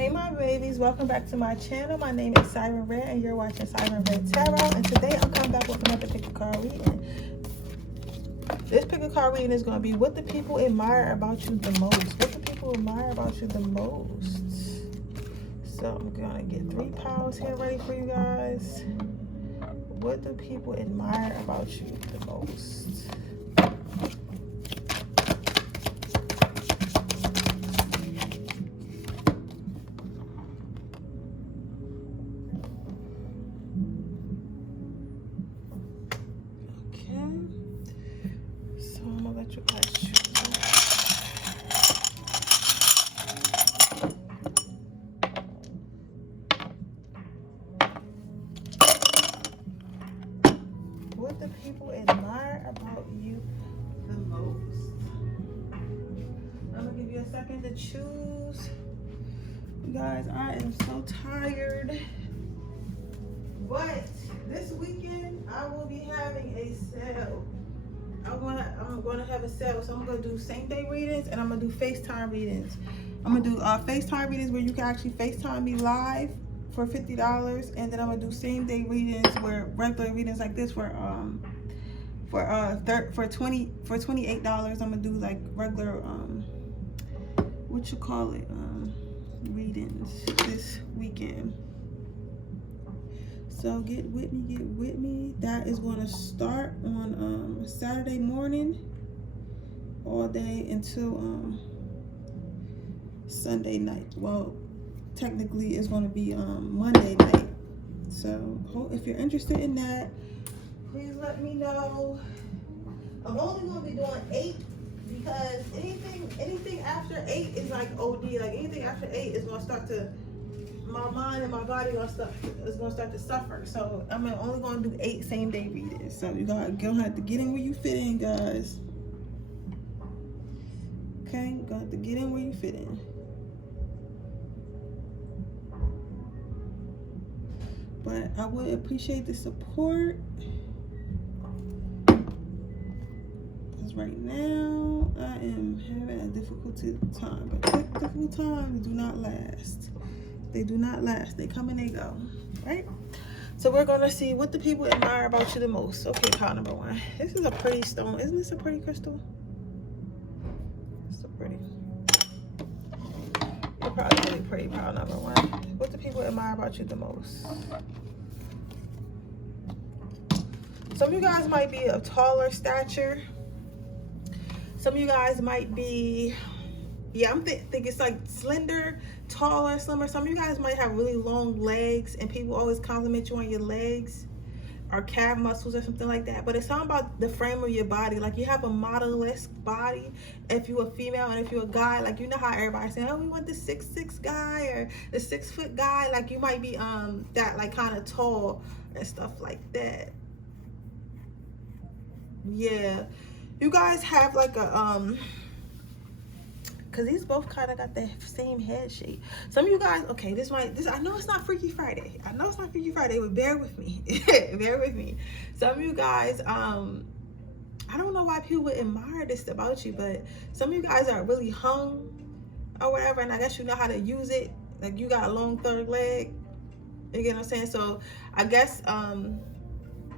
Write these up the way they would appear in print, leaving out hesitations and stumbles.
Hey my babies, welcome back to my channel. My name is Siren Redd and you're watching Siren Redd Tarot, and today I'm coming back with another pick a card reading. This pick a card reading is going to be what the people admire about you the most. What the people admire about you the most. So I'm going to get 3 piles here ready for you guys. What do people admire about you the most? What do people admire about you the most? I'm gonna give you a second to choose. You guys, I am so tired. But this weekend I will be having a sale. I'm gonna have a sale, so I'm gonna do same day readings and I'm gonna do FaceTime readings. I'm gonna do FaceTime readings where you can actually FaceTime me live for $50, and then I'm gonna do same day readings where regular readings like this for $28. I'm gonna do like regular what you call it readings this weekend. So get with me. That is going to start on Saturday morning all day until Sunday night. Well, technically it's going to be Monday night. So if you're interested in that, please let me know. I'm only going to be doing 8 because anything after 8 is like OD. Like anything after 8 is going to start to, my mind and my body is going to start to suffer. So I'm only going to do 8 same day readings. So you gonna have to get in where you fit in, guys. Okay, you're gonna have to get in where you fit in. But I would appreciate the support. Because right now I am having a difficult time. But difficult times do not last. They do not last. They come and they go. Right? So we're going to see what the people admire about you the most. Okay, pile number 1. This is a pretty stone. Isn't this a pretty crystal? It's so pretty. You're probably really pretty, pile number 1. What do people admire about you the most? Some of you guys might be of taller stature. Some of you guys might be, yeah, I'm think it's like slender, taller, slimmer. Some of you guys might have really long legs and people always compliment you on your legs or calf muscles or something like that. But it's something about the frame of your body. Like you have a model-esque body if you're a female, and if you're a guy, like you know how everybody's saying, oh, we want the 6'6" guy or the 6-foot guy. Like you might be that like kind of tall and stuff like that. Yeah, you guys have like a because these both kind of got the same head shape. Some of you guys, okay, I know it's not Freaky Friday. I know it's not Freaky Friday, but bear with me. Bear with me. Some of you guys, I don't know why people would admire this about you, but some of you guys are really hung or whatever, and I guess you know how to use it. Like you got a long third leg. You get what I'm saying? So I guess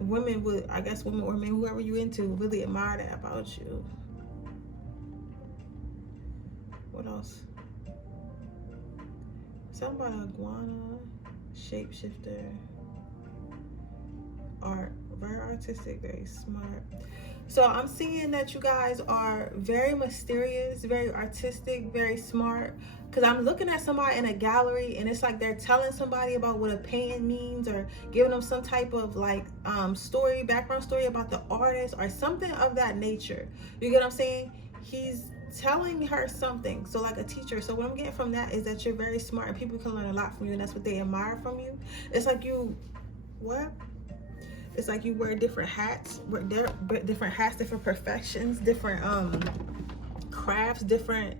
women or men, whoever you into, really admire that about you. What else? Something about iguana, shapeshifter, art, very artistic, very smart. So I'm seeing that you guys are very mysterious, very artistic, very smart. Because I'm looking at somebody in a gallery and it's like they're telling somebody about what a painting means or giving them some type of like background story about the artist or something of that nature. You get what I'm saying? He's telling her something, so like a teacher. So what I'm getting from that is that you're very smart and people can learn a lot from you, and that's what they admire from you. It's like it's like you wear different hats, different professions, different crafts, different,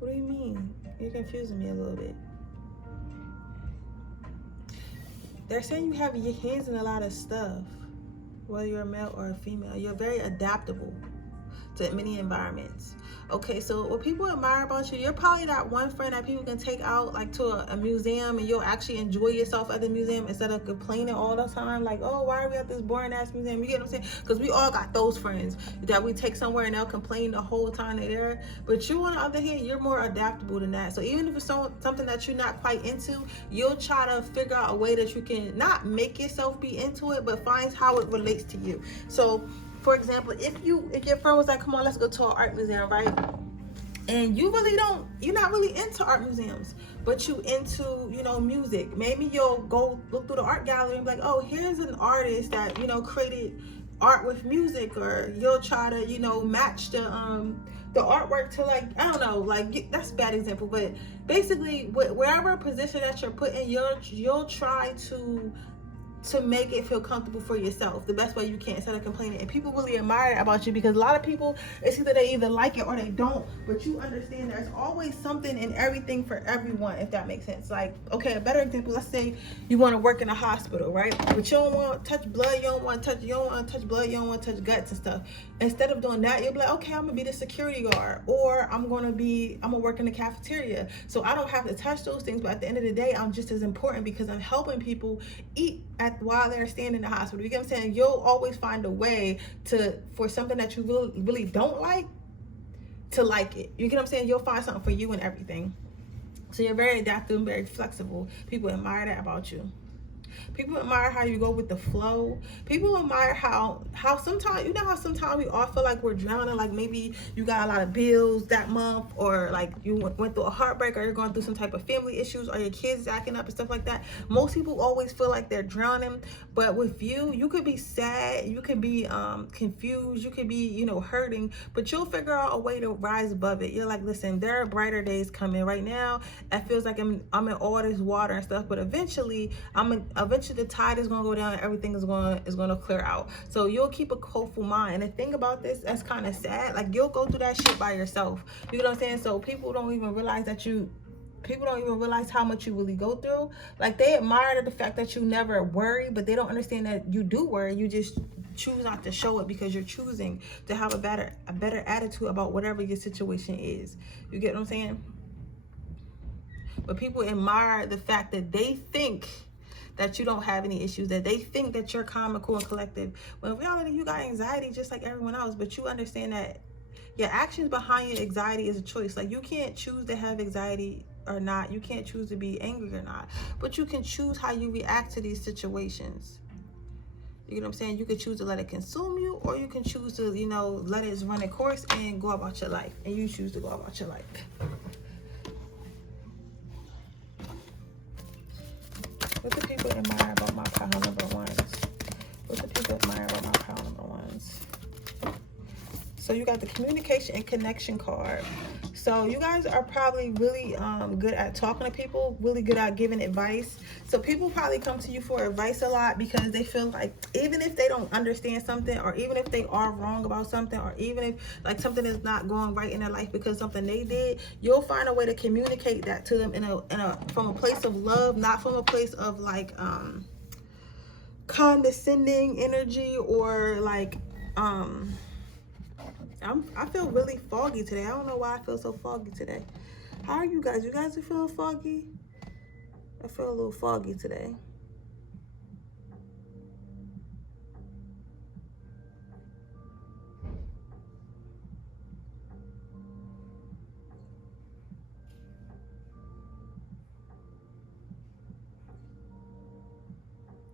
what do you mean? You're confusing me a little bit. They're saying you have your hands in a lot of stuff, whether you're a male or a female. You're very adaptable. to many environments. Okay, so what people admire about you, you're probably that one friend that people can take out like to a museum, and you'll actually enjoy yourself at the museum instead of complaining all the time like, oh, why are we at this boring ass museum? You get what I'm saying? Because we all got those friends that we take somewhere and they'll complain the whole time they're there. But you, on the other hand, you're more adaptable than that. So even if it's something that you're not quite into, you'll try to figure out a way that you can not make yourself be into it, but find how it relates to you. So for example, if your friend was like, come on, let's go to an art museum, right? And you're not really into art museums, but you into, music. Maybe you'll go look through the art gallery and be like, oh, here's an artist that, created art with music. Or you'll try to, match the artwork to, like, I don't know, like, that's a bad example, but basically wherever position that you're put in, you'll try to make it feel comfortable for yourself the best way you can instead of complaining. And people really admire that about you, because a lot of people, it's either they either like it or they don't, but you understand there's always something and everything for everyone, if that makes sense. Like, okay, a better example, let's say you want to work in a hospital, right? But you don't want to touch blood, you don't want to touch blood, you don't want to touch guts and stuff. Instead of doing that, you'll be like, okay, I'm gonna be the security guard, or I'm gonna work in the cafeteria, so I don't have to touch those things, but at the end of the day, I'm just as important because I'm helping people eat while they're staying in the hospital. You get what I'm saying? You'll always find a way for something that you really don't like to like it. You get what I'm saying? You'll find something for you and everything. So you're very adaptive and very flexible. People admire that about you. People admire how you go with the flow. People admire how sometimes, how sometimes we all feel like we're drowning, like maybe you got a lot of bills that month, or like you went through a heartbreak, or you're going through some type of family issues, or your kids acting up and stuff like that. Most people always feel like they're drowning, but with you could be sad, you could be confused, you could be, hurting, but you'll figure out a way to rise above it. You're like, listen, there are brighter days coming. Right now, it feels like I'm in all this water and stuff, but eventually the tide is going to go down and everything is going to clear out. So you'll keep a hopeful mind. And the thing about this that's kind of sad, like, you'll go through that shit by yourself. You know what I'm saying? So people don't even realize how much you really go through. Like, they admire the fact that you never worry, but they don't understand that you do worry. You just choose not to show it because you're choosing to have a better attitude about whatever your situation is. You get what I'm saying? But people admire the fact that they think that you don't have any issues, that they think that you're calm and cool and collective, when in reality you got anxiety just like everyone else. But you understand that your actions behind your anxiety is a choice. Like, you can't choose to have anxiety or not. You can't choose to be angry or not, but you can choose how you react to these situations. You know what I'm saying? You can choose to let it consume you, or you can choose to, let it run its course and go about your life. And you choose to go about your life. What do people admire about my pile number ones? What do people admire about my pile number ones? So you got the communication and connection card. So you guys are probably really good at talking to people, really good at giving advice. So people probably come to you for advice a lot because they feel like even if they don't understand something, or even if they are wrong about something, or even if like something is not going right in their life because something they did, you'll find a way to communicate that to them from a place of love, not from a place of like condescending energy, or like I feel really foggy today. I don't know why I feel so foggy today. How are you guys? You guys are feeling foggy? I feel a little foggy today.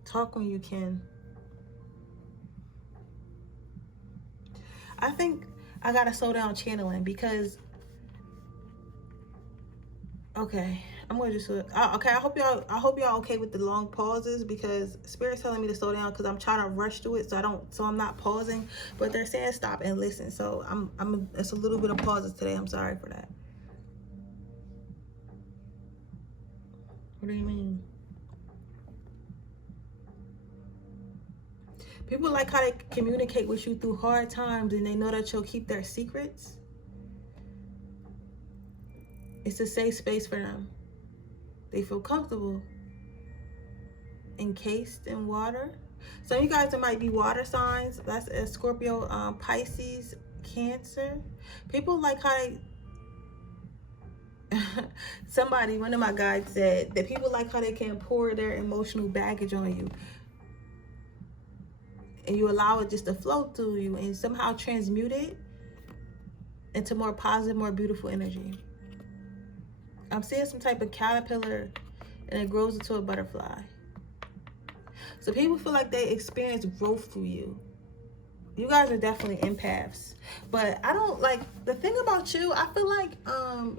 Talk when you can. I think I gotta slow down channeling because, okay, I'm gonna just okay. I hope y'all okay with the long pauses, because Spirit's telling me to slow down because I'm trying to rush through it, so I'm not pausing, but they're saying stop and listen. So it's a little bit of pauses today. I'm sorry for that. What do you mean? People like how they communicate with you through hard times, and they know that you'll keep their secrets. It's a safe space for them. They feel comfortable. Encased in water. Some of you guys, it might be water signs. That's a Scorpio, Pisces, Cancer. People like how they one of my guides said that people like how they can pour their emotional baggage on you, and you allow it just to flow through you and somehow transmute it into more positive, more beautiful energy. I'm seeing some type of caterpillar and it grows into a butterfly. So people feel like they experience growth through you. You guys are definitely empaths. But I don't like, the thing about you, I feel like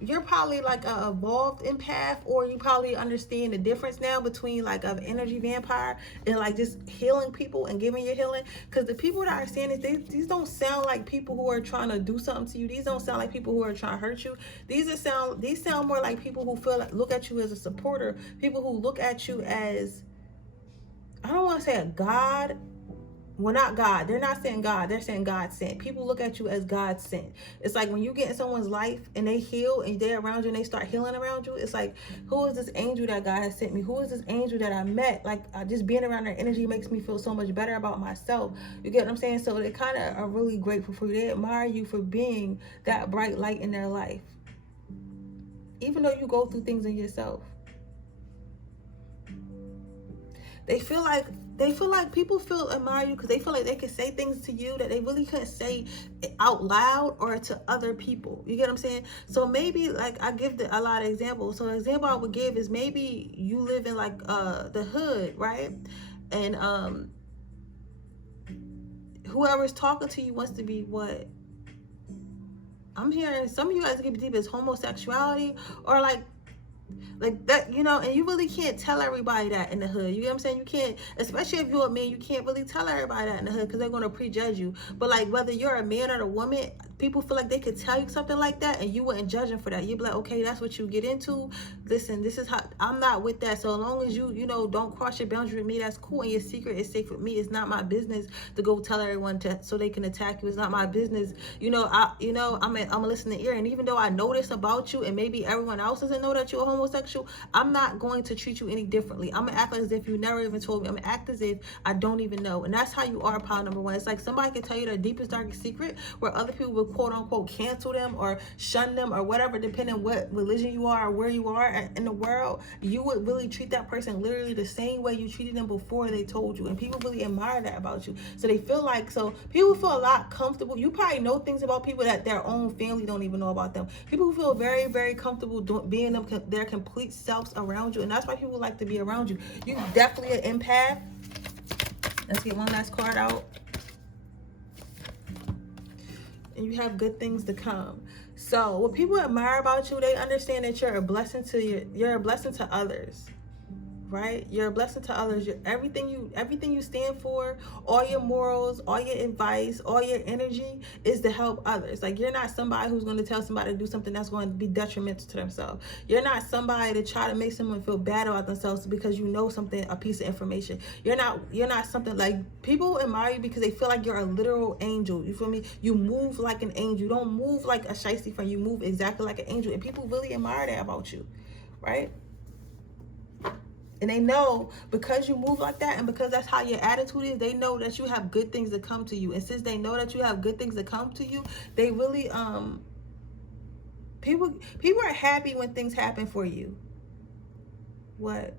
you're probably like a evolved empath, or you probably understand the difference now between like an energy vampire and like just healing people and giving you healing. Because the people that are saying this, these don't sound like people who are trying to do something to you. These don't sound like people who are trying to hurt you. These sound more like people who feel like, look at you as a supporter, people who look at you as, I don't want to say a god. Well, not God. They're not saying God. They're saying God sent. People look at you as God sent. It's like when you get in someone's life and they heal and they're around you and they start healing around you. It's like, who is this angel that God has sent me? Who is this angel that I met? Like, just being around their energy makes me feel so much better about myself. You get what I'm saying? So they kind of are really grateful for you. They admire you for being that bright light in their life, even though you go through things in yourself. They feel like people admire you because they feel like they can say things to you that they really couldn't say out loud or to other people. You get what I'm saying? So maybe, like, I give a lot of examples. So an example I would give is maybe you live in like the hood, right? And whoever's talking to you wants to be what? I'm hearing some of you guys get deep as homosexuality or like that, you know, and you really can't tell everybody that in the hood. You get what I'm saying? You can't, especially if you're a man, you can't really tell everybody that in the hood because they're going to prejudge you. But like, whether you're a man or a woman, people feel like they could tell you something like that and you wouldn't judge them for that. You'd be like, okay, that's what you get into. Listen, this is how, I'm not with that. So as long as you know, don't cross your boundary with me, that's cool. And your secret is safe with me. It's not my business to go tell everyone so they can attack you. It's not my business. I'm a listening ear. And even though I know this about you and maybe everyone else doesn't know that you're a homosexual, I'm not going to treat you any differently. I'm going to act as if you never even told me. I'm going to act as if I don't even know. And that's how you are, pile number one. It's like somebody can tell you their deepest, darkest secret where other people will quote unquote cancel them or shun them or whatever, depending on what religion you are or where you are in the world. You would really treat that person literally the same way you treated them before they told you. And people really admire that about you. So they feel like, so people feel a lot comfortable. You probably know things about people that their own family don't even know about them. People feel very, very comfortable being their complete selves around you. And that's why people like to be around you. You're definitely an empath. Let's get one last card out. And you have good things to come. So what people admire about you, they understand that you're a blessing to others, right? You're a blessing to others. Everything you stand for, all your morals, all your advice, all your energy is to help others. Like, you're not somebody who's going to tell somebody to do something that's going to be detrimental to themselves. You're not somebody to try to make someone feel bad about themselves because you know something, a piece of information. You're not something like, people admire you because they feel like you're a literal angel. You feel me? You move like an angel. You don't move like a shiesty friend. You move exactly like an angel. And people really admire that about you, right? And they know because you move like that and because that's how your attitude is, they know that you have good things to come to you. And since they know that you have good things to come to you, they really, people are happy when things happen for you. What?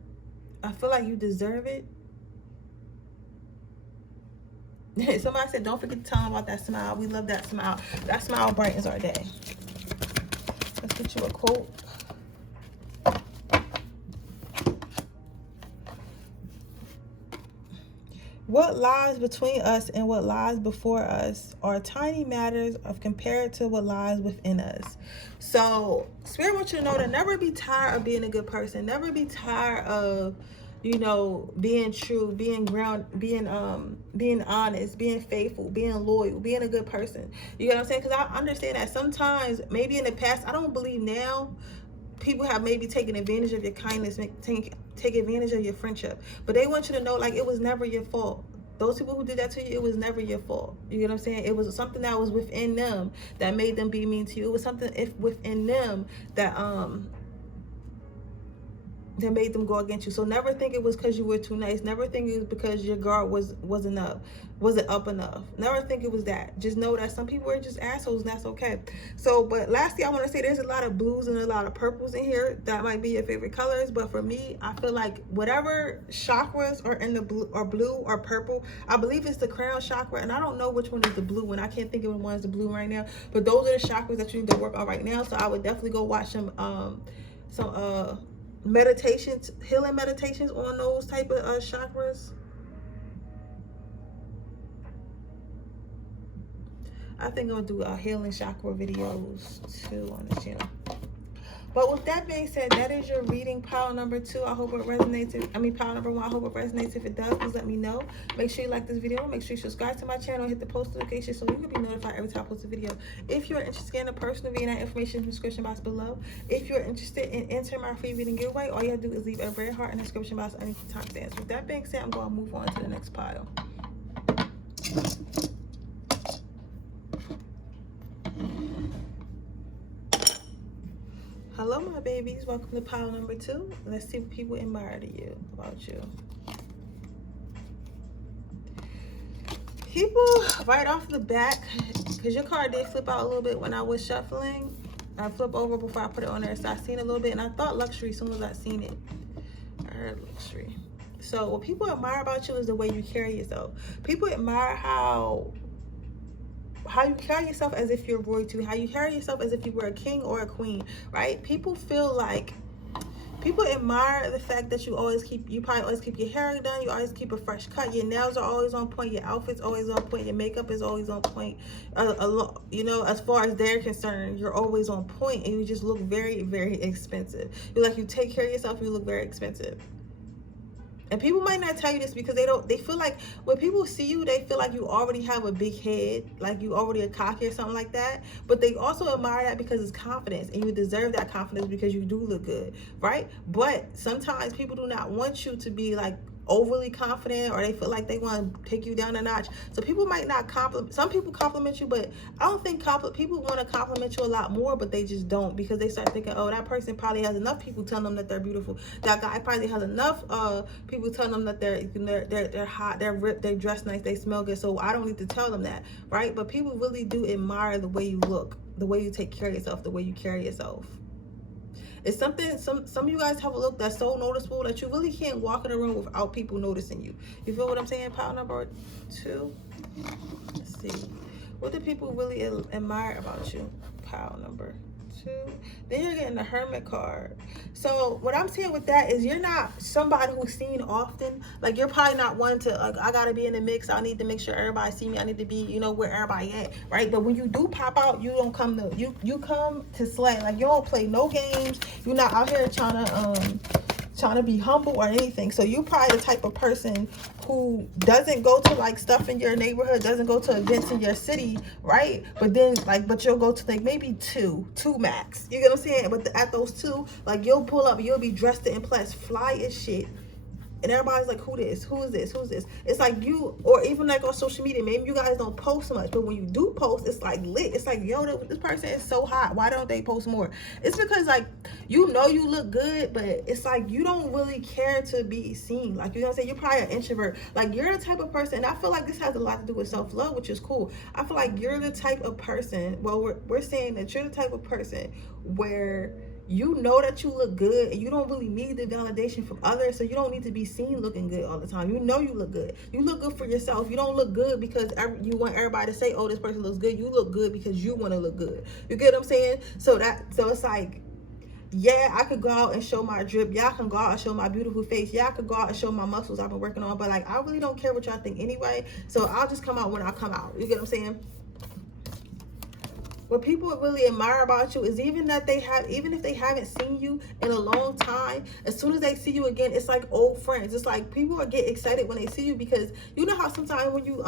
I feel like you deserve it. Somebody said, don't forget to tell them about that smile. We love that smile. That smile brightens our day. Let's get you a quote. What lies between us and what lies before us are tiny matters of compared to what lies within us. So Spirit wants you to know to never be tired of being a good person. Never be tired of, being true, being being honest, being faithful, being loyal, being a good person. You get what I'm saying? Because I understand that sometimes, maybe in the past, I don't believe now, people have maybe taken advantage of your kindness, take advantage of your friendship. But they want you to know, like, it was never your fault. Those people who did that to you, it was never your fault. You get what I'm saying? It was something that was within them that made them be mean to you. It was something within them that that made them go against you. So never think it was because you were too nice. Never think it was because your guard wasn't up enough. Never think it was that. Just know that some people are just assholes, and that's okay. So, but lastly, I want to say there's a lot of blues and a lot of purples in here that might be your favorite colors. But for me, I feel like whatever chakras are in the blue or purple, I believe it's the crown chakra, and I don't know which one is the blue one. I can't think of which one is the blue right now. But those are the chakras that you need to work on right now. So I would definitely go watch some meditations, healing meditations on those type of chakras. I think I'm gonna do healing chakra videos too on the channel. But with that being said, that is your reading, pile number 2. I hope it resonates. Pile number 1. I hope it resonates. If it does, please let me know. Make sure you like this video. Make sure you subscribe to my channel. Hit the post notification so you can be notified every time I post a video. If you're interested in a personal reading, that information in the description box below. If you're interested in entering my free reading giveaway, all you have to do is leave a red heart in the description box underneath the timestamps. With that being said, I'm going to move on to the next pile. Hello, my babies. Welcome to pile number 2. Let's see what people admire about you. People, right off the bat, because your card did flip out a little bit when I was shuffling. I flip over before I put it on there, so I seen it a little bit, and I thought luxury as soon as I seen it. I heard luxury. So what people admire about you is the way you carry yourself. People admire how you carry yourself as if you're royalty, how you carry yourself as if you were a king or a queen, right? People admire the fact that you probably always keep your hair done, you always keep a fresh cut, your nails are always on point, your outfit's always on point, your makeup is always on point. You know, as far as they're concerned, you're always on point, and you just look very, very expensive. You take care of yourself, you look very expensive. And people might not tell you this because they feel like when people see you, they feel like you already have a big head, like you already a cocky or something like that. But they also admire that because it's confidence, and you deserve that confidence because you do look good, right? But sometimes people do not want you to be like overly confident, or they feel like they want to take you down a notch. So people might not compliment. Some people compliment you, but I don't think people want to compliment you a lot more, but they just don't, because they start thinking, oh, that person probably has enough people telling them that they're beautiful. That guy probably has enough people telling them that they're hot, they're ripped, they dress nice, they smell good. So I don't need to tell them that, right? But people really do admire the way you look, the way you take care of yourself, the way you carry yourself. It's something, some of you guys have a look that's so noticeable that you really can't walk in a room without people noticing you. You feel what I'm saying? Pile number 2. Let's see. What do people really admire about you? Pile number 2. Then you're getting the Hermit card. So what I'm saying with that is you're not somebody who's seen often. Like, you're probably not one to, like, I gotta be in the mix, I need to make sure everybody see me, I need to be, you know, where everybody at, right? But when you do pop out, you don't come to, you come to slay. Like, you don't play no games. You're not out here trying to be humble or anything. So you're probably the type of person who doesn't go to like stuff in your neighborhood, doesn't go to events in your city, right? But then but you'll go to like maybe two max. You get what I'm saying? But at those 2, like, you'll pull up, you'll be dressed in plus fly as shit. And everybody's like, who this? Who is this? Who's this? It's like you, or even like on social media, maybe you guys don't post much, but when you do post, it's like lit. It's like, yo, this person is so hot. Why don't they post more? It's because, like, you know you look good, but it's like you don't really care to be seen. Like, you know what I'm saying? You're probably an introvert. Like, you're the type of person, and I feel like this has a lot to do with self-love, which is cool. I feel like you're the type of person, well, we're saying that you're the type of person where you know that you look good, and you don't really need the validation from others, so you don't need to be seen looking good all the time. You know you look good. You look good for yourself. You don't look good because you want everybody to say, oh, this person looks good. You look good because you want to look good. You get what I'm saying? So it's like, yeah, I could go out and show my drip. Yeah, I can go out and show my beautiful face. Yeah, I could go out and show my muscles I've been working on. But, like, I really don't care what y'all think anyway. So I'll just come out when I come out. You get what I'm saying? What people really admire about you is even if they haven't seen you in a long time, as soon as they see you again, it's like old friends. It's like people get excited when they see you, because you know how sometimes when you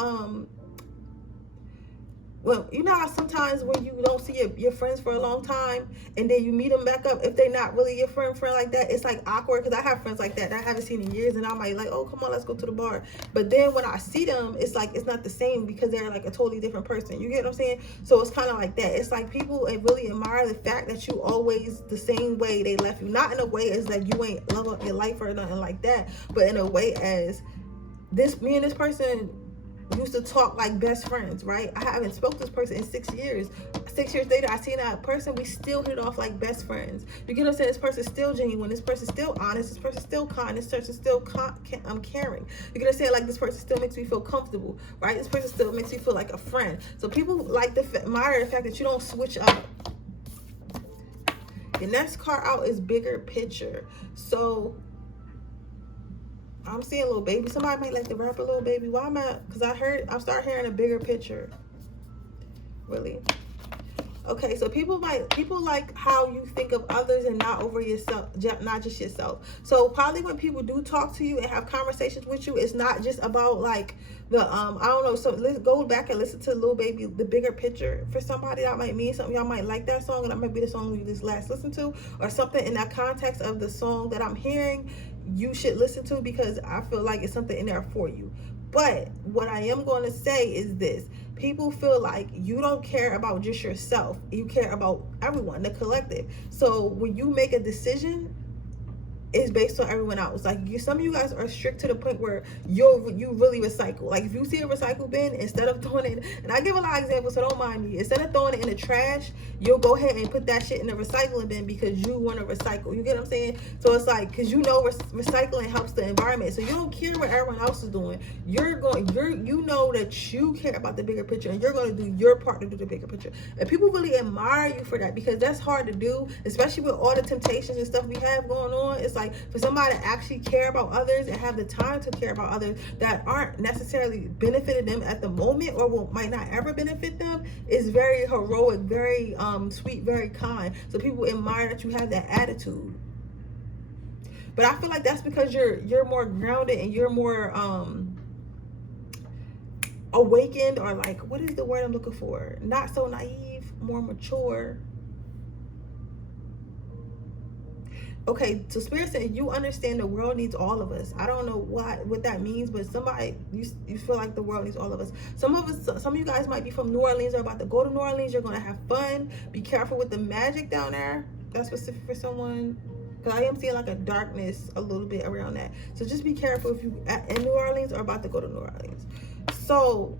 well, you know how sometimes when you don't see your friends for a long time and then you meet them back up, if they're not really your friend like that, it's like awkward. Because I have friends like that I haven't seen in years, and I might like, oh, come on, let's go to the bar. But then when I see them, it's like it's not the same because they're like a totally different person. You get what I'm saying? So it's kind of like that. It's like people really admire the fact that you always the same way they left you. Not in a way as like you ain't love up your life or nothing like that, but in a way as me and this person used to talk like best friends, right? I haven't spoke to this person in 6 years. 6 years later, I seen that person, we still hit it off like best friends. You get what I'm saying? This person's still genuine, this person's still honest, this person's still kind, this person's still caring. You get what I'm saying? Like, this person still makes me feel comfortable, right? This person still makes me feel like a friend. So people like admire the fact that you don't switch up. Your next card out is bigger picture. So I'm seeing Lil Baby. Somebody might like the rapper Lil Baby. Why am I? Because I start hearing a bigger picture. Really? Okay, so people like how you think of others and not over yourself, not just yourself. So probably when people do talk to you and have conversations with you, it's not just about like the I don't know. So let's go back and listen to Lil Baby, The Bigger Picture. For somebody that might mean something. Y'all might like that song, and that might be the song you just last listened to, or something in that context of the song that I'm hearing. You should listen to, because I feel like it's something in there for you. But what I am going to say is this: people feel like you don't care about just yourself, you care about everyone, the collective. So when you make a decision, it's based on everyone else. Like, some of you guys are strict to the point where you really recycle. Like, if you see a recycle bin, instead of throwing it, and I give a lot of examples, so don't mind me, instead of throwing it in the trash, you'll go ahead and put that shit in the recycling bin because you want to recycle. You get what I'm saying? So it's like, because you know recycling helps the environment, so you don't care what everyone else is doing. You know that you care about the bigger picture, and you're going to do your part to do the bigger picture. And people really admire you for that, because that's hard to do, especially with all the temptations and stuff we have going on. It's like, for somebody to actually care about others and have the time to care about others that aren't necessarily benefiting them at the moment, or might not ever benefit them, is very heroic, very sweet, very kind. So people admire that you have that attitude. But I feel like that's because you're more grounded, and you're more awakened, or like, what is the word I'm looking for? Not so naive, more mature. Okay, so Spirit said you understand the world needs all of us. I don't know what that means, but somebody, you feel like the world needs all of us. Some of you guys might be from New Orleans, or about to go to New Orleans. You're going to have fun. Be careful with the magic down there. That's specific for someone, because I am seeing like a darkness a little bit around that. So just be careful if you in New Orleans or about to go to New Orleans. So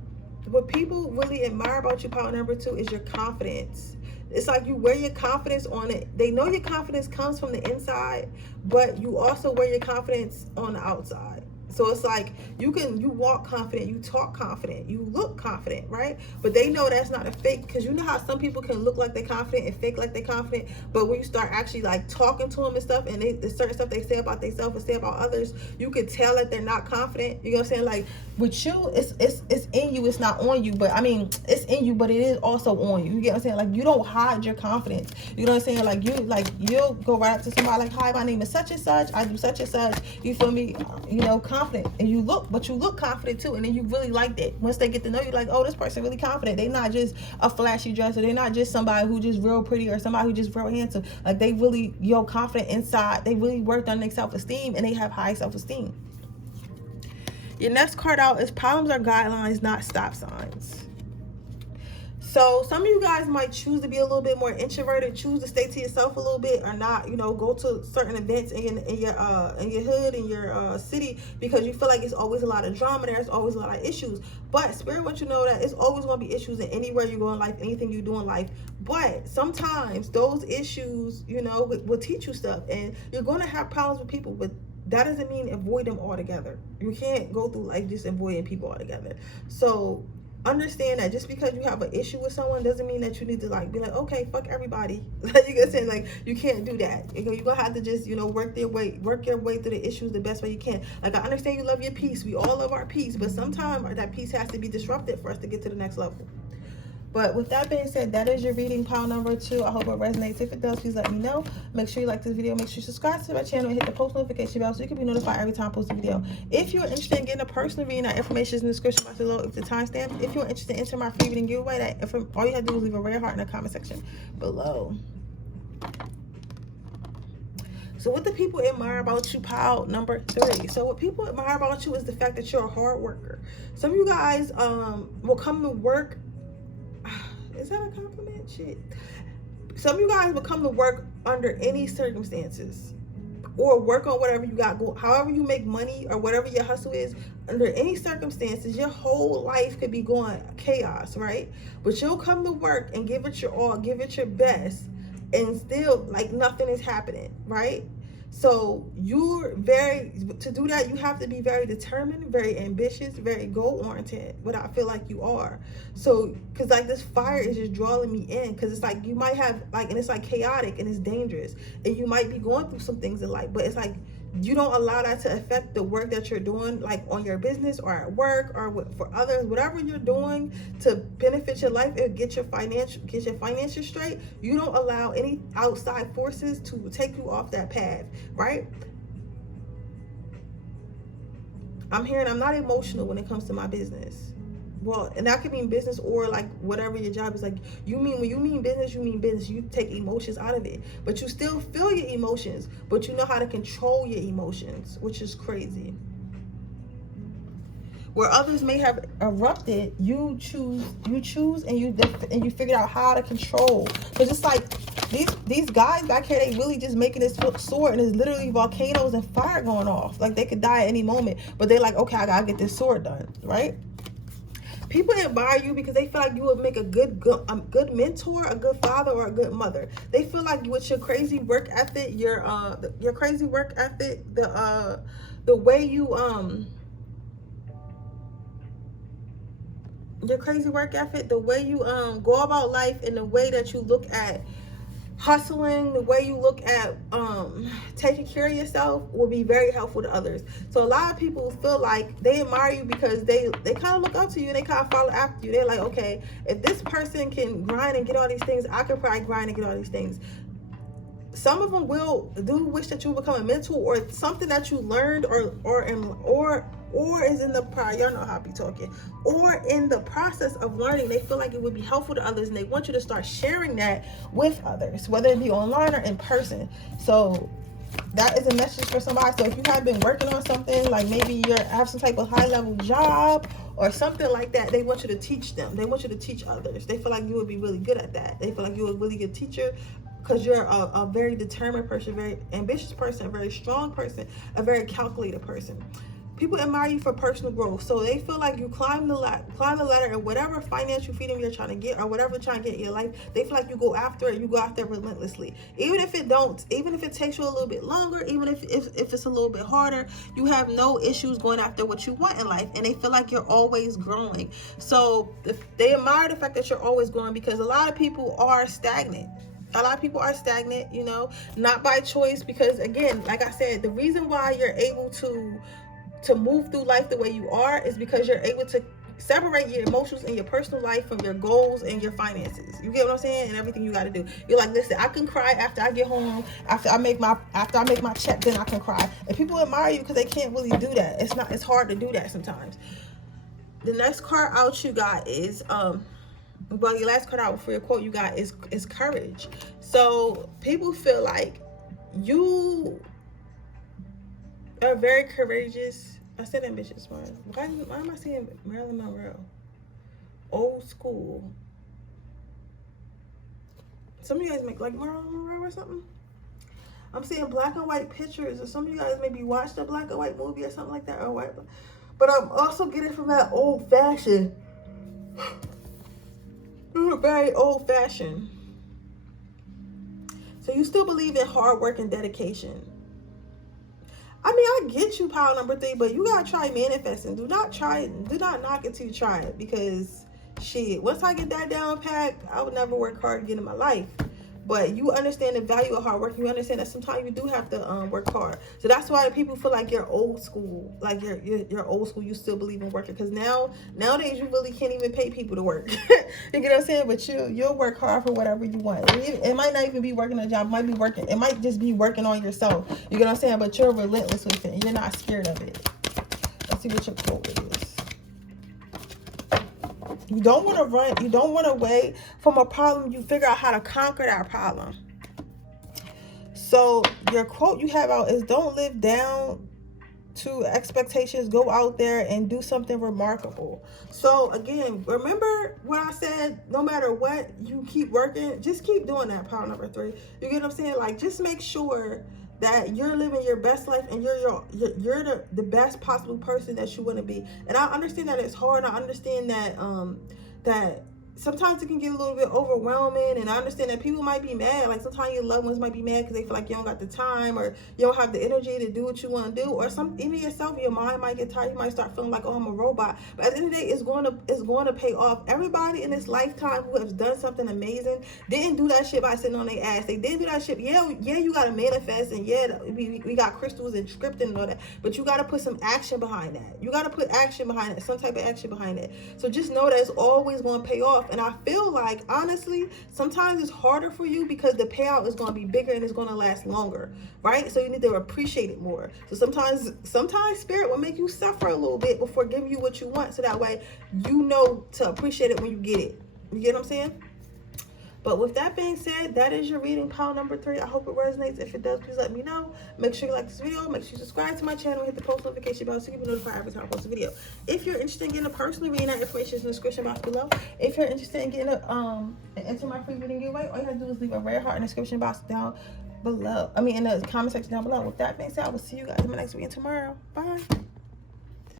what people really admire about you, power number 2, is your confidence. It's like you wear your confidence on it. They know your confidence comes from the inside, but you also wear your confidence on the outside. So it's like you walk confident, you talk confident, you look confident, right? But they know that's not a fake, because you know how some people can look like they're confident and fake like they're confident, but when you start actually like talking to them and stuff, and there's certain stuff they say about themselves and say about others, you could tell that they're not confident. You know what I'm saying? Like, with you, it's in you, it's not on you. But I mean, it's in you, but it is also on you. You get what I'm saying? Like, you don't hide your confidence. You know what I'm saying? Like you'll go right up to somebody like, hi, my name is such and such, I do such and such. You feel me? You know, confident. And you look confident too. And then you really like that. Once they get to know you, like, oh, this person really confident. They not just a flashy dresser. They're not just somebody who just real pretty, or somebody who just real handsome. Like, they really confident inside. They really worked on their self-esteem, and they have high self-esteem. Your next card out is problems are guidelines, not stop signs. So some of you guys might choose to be a little bit more introverted, choose to stay to yourself a little bit, or not, go to certain events in your hood, in your city, because you feel like it's always a lot of drama, there's always a lot of issues. But Spirit wants you to know that it's always going to be issues in anywhere you go in life, anything you do in life. But sometimes those issues, will teach you stuff, and you're going to have problems with people, but that doesn't mean avoid them altogether. You can't go through life just avoiding people altogether. So understand that just because you have an issue with someone doesn't mean that you need to be like, okay, fuck everybody. Like, you can say, like, you can't do that. You're gonna have to just, work your way through the issues the best way you can. Like, I understand you love your peace. We all love our peace, but sometimes that peace has to be disrupted for us to get to the next level. But with that being said, that is your reading, pile number 2. I hope it resonates. If it does, please let me know. Make sure you like this video. Make sure you subscribe to my channel and hit the post notification bell so you can be notified every time I post a video. If you're interested in getting a personal reading, that information is in the description box below. If the timestamp, if you're interested in entering my free reading giveaway, all you have to do is leave a red heart in the comment section below. So what do people admire about you, pile number 3? So what people admire about you is the fact that you're a hard worker. Some of you guys will come to work. Is that a compliment? Shit. Some of you guys will come to work under any circumstances, or work on whatever you got going, however you make money or whatever your hustle is. Under any circumstances, your whole life could be going chaos, right? But you'll come to work and give it your all, give it your best, and still like nothing is happening, right? So to do that, you have to be very determined, very ambitious, very goal-oriented, what I feel like you are. So, because like this fire is just drawing me in, because it's like you might have like, and it's like chaotic and it's dangerous, and you might be going through some things in life, but it's like you don't allow that to affect the work that you're doing, like on your business or at work or for others. Whatever you're doing to benefit your life and get your finances straight, you don't allow any outside forces to take you off that path, right? I'm hearing I'm not emotional when it comes to my business. Well, and that could mean business or like whatever your job is. Like when you mean business, you take emotions out of it, but you still feel your emotions, but you know how to control your emotions, which is crazy. Where others may have erupted, you choose and you figure out how to control. Because it's like these guys back here, they really just making this sword, and there's literally volcanoes and fire going off. Like they could die at any moment, but they're like, okay, I gotta get this sword done, right? People admire you because they feel like you would make a good mentor, a good father, or a good mother. They feel like with your crazy work ethic, your crazy work ethic, the way you your crazy work ethic, the way you go about life, and the way that you look at hustling, the way you look at taking care of yourself will be very helpful to others. So a lot of people feel like they admire you because they kind of look up to you and they kind of follow after you. They're like, okay, if this person can grind and get all these things, I can probably grind and get all these things. Some of them do wish that you become a mentor or something that you learned or is in the prior, y'all know how I be talking, or in the process of learning. They feel like it would be helpful to others, and they want you to start sharing that with others, whether it be online or in person. So that is a message for somebody. So if you have been working on something, like maybe you have some type of high-level job or something like that, they want you to teach them. They want you to teach others. They feel like you would be really good at that. They feel like you're a really good teacher because you're a very determined person, very ambitious person, a very strong person, a very calculated person. People admire you for personal growth. So they feel like you climb the ladder, and whatever financial freedom you're trying to get or whatever you're trying to get in your life, they feel like you go after it. You go after it relentlessly. Even if it takes you a little bit longer, even if it's a little bit harder, you have no issues going after what you want in life, and they feel like you're always growing. So they admire the fact that you're always growing, because a lot of people are stagnant. You know, not by choice, because again, like I said, the reason why you're able to move through life the way you are is because you're able to separate your emotions and your personal life from your goals and your finances. You get what I'm saying? And everything you got to do. You're like, listen, I can cry after I get home, after I make my check, then I can cry. And people admire you because they can't really do that. It's hard to do that sometimes. The next card out you got is well, your last card out for your quote you got is courage. So people feel like you are very courageous. I said ambitious one. Why am I saying Marilyn Monroe? Old school. Some of you guys make like Marilyn Monroe or something. I'm seeing black and white pictures, or some of you guys maybe watched a black and white movie or something like that, or white. But I'm also getting from that old fashioned. Very old fashioned. So you still believe in hard work and dedication. I mean, I get you, pile number 3, but you gotta try manifesting. Do not knock it till you try it, because shit, once I get that down pat, I would never work hard again in my life. but you understand the value of hard work. You understand that sometimes you do have to work hard. So that's why people feel like you're old school, like you're old school. You still believe in working, because nowadays you really can't even pay people to work. You get what I'm saying? But you'll work hard for whatever you want. It might not even be working a job. It might be working. It might just be working on yourself. You get what I'm saying? But you're relentless with it. You're not scared of it. Let's see what your quote is. You don't want to run. You don't want to away from a problem. You figure out how to conquer that problem. So your quote you have out is, don't live down to expectations. Go out there and do something remarkable. So again, remember what I said, no matter what, you keep working. Just keep doing that. Power number 3. You get what I'm saying? Like, just make sure that you're living your best life, and you're the best possible person that you want to be. And I understand that it's hard. I understand that that sometimes it can get a little bit overwhelming, and I understand that people might be mad. Like, sometimes your loved ones might be mad because they feel like you don't got the time, or you don't have the energy to do what you want to do, or even yourself, your mind might get tired. You might start feeling like, oh, I'm a robot. But at the end of the day, it's going to pay off. Everybody in this lifetime who has done something amazing didn't do that shit by sitting on their ass. They didn't do that shit. Yeah, you got to manifest, and yeah, we got crystals and scripting and all that, but you got to put some action behind that. You got to put action behind it, some type of action behind it. So just know that it's always going to pay off. And I feel like, honestly, sometimes it's harder for you because the payout is going to be bigger and it's going to last longer, right? So you need to appreciate it more. So sometimes spirit will make you suffer a little bit before giving you what you want, so that way you know to appreciate it when you get it. You get what I'm saying? But with that being said, that is your reading, pile number 3. I hope it resonates. If it does, please let me know. Make sure you like this video. Make sure you subscribe to my channel and hit the post notification bell so you can be notified every time I post a video. If you're interested in getting a personal reading, that information is in the description box below. If you're interested in getting enter my free reading giveaway, all you have to do is leave a red heart in the description box down below. In the comment section down below. With that being said, I will see you guys in my next reading tomorrow. Bye.